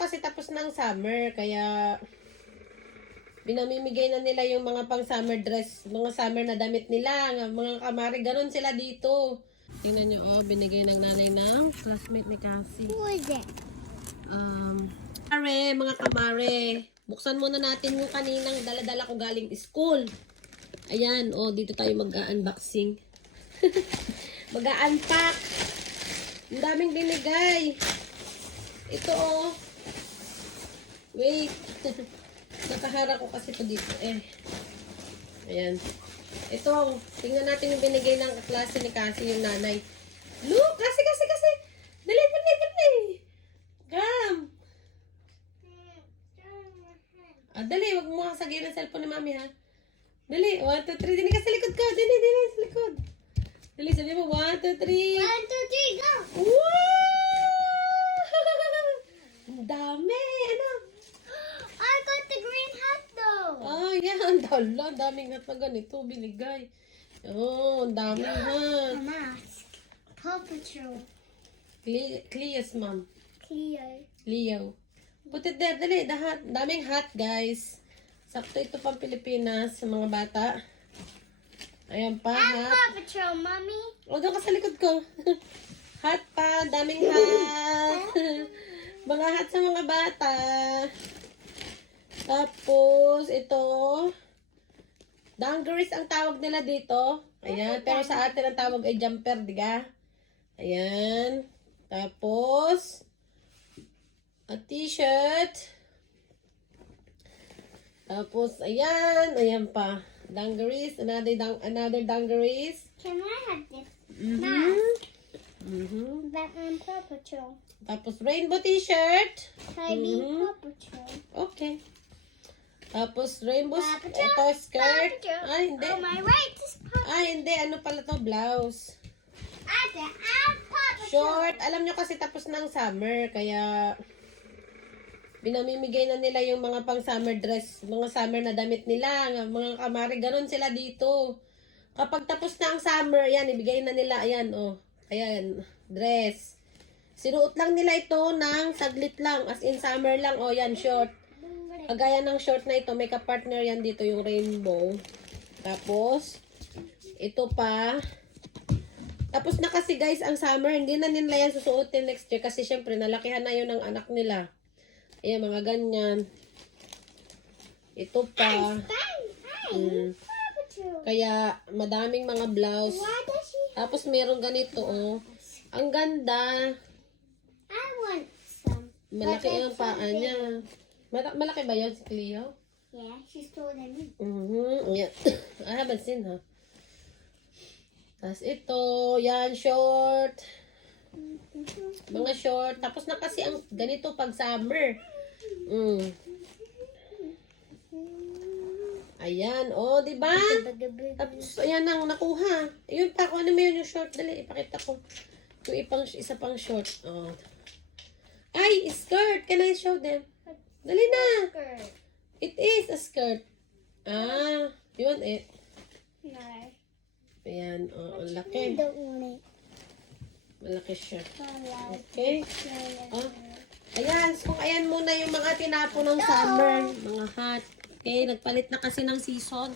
kasi tapos ng summer, kaya binamimigay na nila yung mga pang summer dress, mga summer na damit nila, mga kamari, ganun sila dito. Tingnan nyo, oh, binigay ng nanay ng classmate ni Cassie. Who is it? Um, kamare, mga kamare, buksan muna natin yung kaninang dala-dala ko galing school. Ayan, oh, dito tayo mag-unboxing. mag-unpack. Ang daming binigay. Ito, oh. Wait. Nakahara ko kasi ito dito, eh. Ayan. Ito, tingnan natin yung binigay ng klase ni Cassie, yung nanay. Look, kasi, kasi, kasi. Dali, dali, dali. Gam. Ah, dali, wag mo kasagay ng cellphone ni mami, ha? Dali, 1, 2, 3. Dini ka sa likod ko. Dali, dali, sa likod. Dali, sabi mo, 1, 2, 3. One, two, three, go! Wow! Ang dami. Ano? I got the green hat though. Oh, ang daming hat na ganito. Binigay. Oh, ang dami A hat. mask. Paw Patrol. Cle- Cleus, ma'am. Cleo. Leo. Put it there, dali. The hat. Daming hat, guys. Sakto ito pang Pilipinas sa mga bata. Ayan pa, hat. Paw Patrol, mommy. O, doon ka sa likod ko. hat pa. Daming hat. mga hat sa mga bata. Tapos, ito. Dungarees ang tawag nila dito. Ayan. Pero sa atin ang tawag ay jumper, diga? Ayan. Tapos, a t-shirt. Tapos, ayan. Ayan pa. Dungarees. Another, dang, another dungarees. Can I have this? Mhm. Mhm. Batman Paw Patrol. Tapos, rainbow t-shirt. Heidi Mhm. Paw Patrol. Tapos, rainbow, ito, skirt. Patrol. Ay, hindi. Oh, my right is Paw Ay, hindi. Ano pala to? Blouse. Ate, I'm Patrol. Short. Alam nyo kasi tapos ng summer, kaya binamimigay na nila yung mga pang summer dress, mga summer na damit nila, mga kamari, ganun sila dito. Kapag tapos na ang summer, yan, ibigay na nila, ayan, oh, ayan, dress. Sinuot lang nila ito ng saglit lang, as in summer lang, oh, yan, short. Kagaya ng short na ito, may kapartner yan dito, yung rainbow. Tapos, ito pa, tapos na kasi guys, ang summer, hindi na nila yan susuotin next year kasi syempre nalakihan na yun ng anak nila. Ayan, mga ganyan. Ito pa. Mm. Kaya, madaming mga blouse. Tapos meron ganito, oh. Ang ganda. Malaki ang paa niya. Mala- malaki ba yun si Cleo? Yeah, she's taller than me. Mhm. Ayan. I haven't seen her. Tapos ito, yan, short. Mga short. Tapos na kasi ang ganito pag summer. Mm. Ayan, oh, di ba? Tapos, ayan ang nakuha. Ayun pa, kung ano mo yun yung short. Dali, ipakita ko. Yung ipang, isa pang short. Oh. Ay, skirt. Can I show them? Dali na. Skirt. It is a skirt. Ah, you want it? No. Ayan, oh, ang laki. don't want it. Malaki siya. Okay. Oh. Ayan, so ayan muna yung mga tinapo ng summer. Mga hat. Okay, nagpalit na kasi ng season.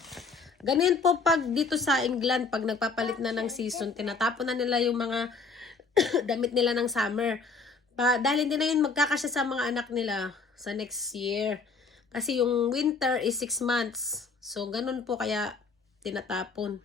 Ganun po pag dito sa England, pag nagpapalit na ng season, tinatapon na nila yung mga damit nila ng summer. Pa, dahil hindi na yun magkakasya sa mga anak nila sa next year. Kasi yung winter is 6 months. So, ganun po kaya tinatapon.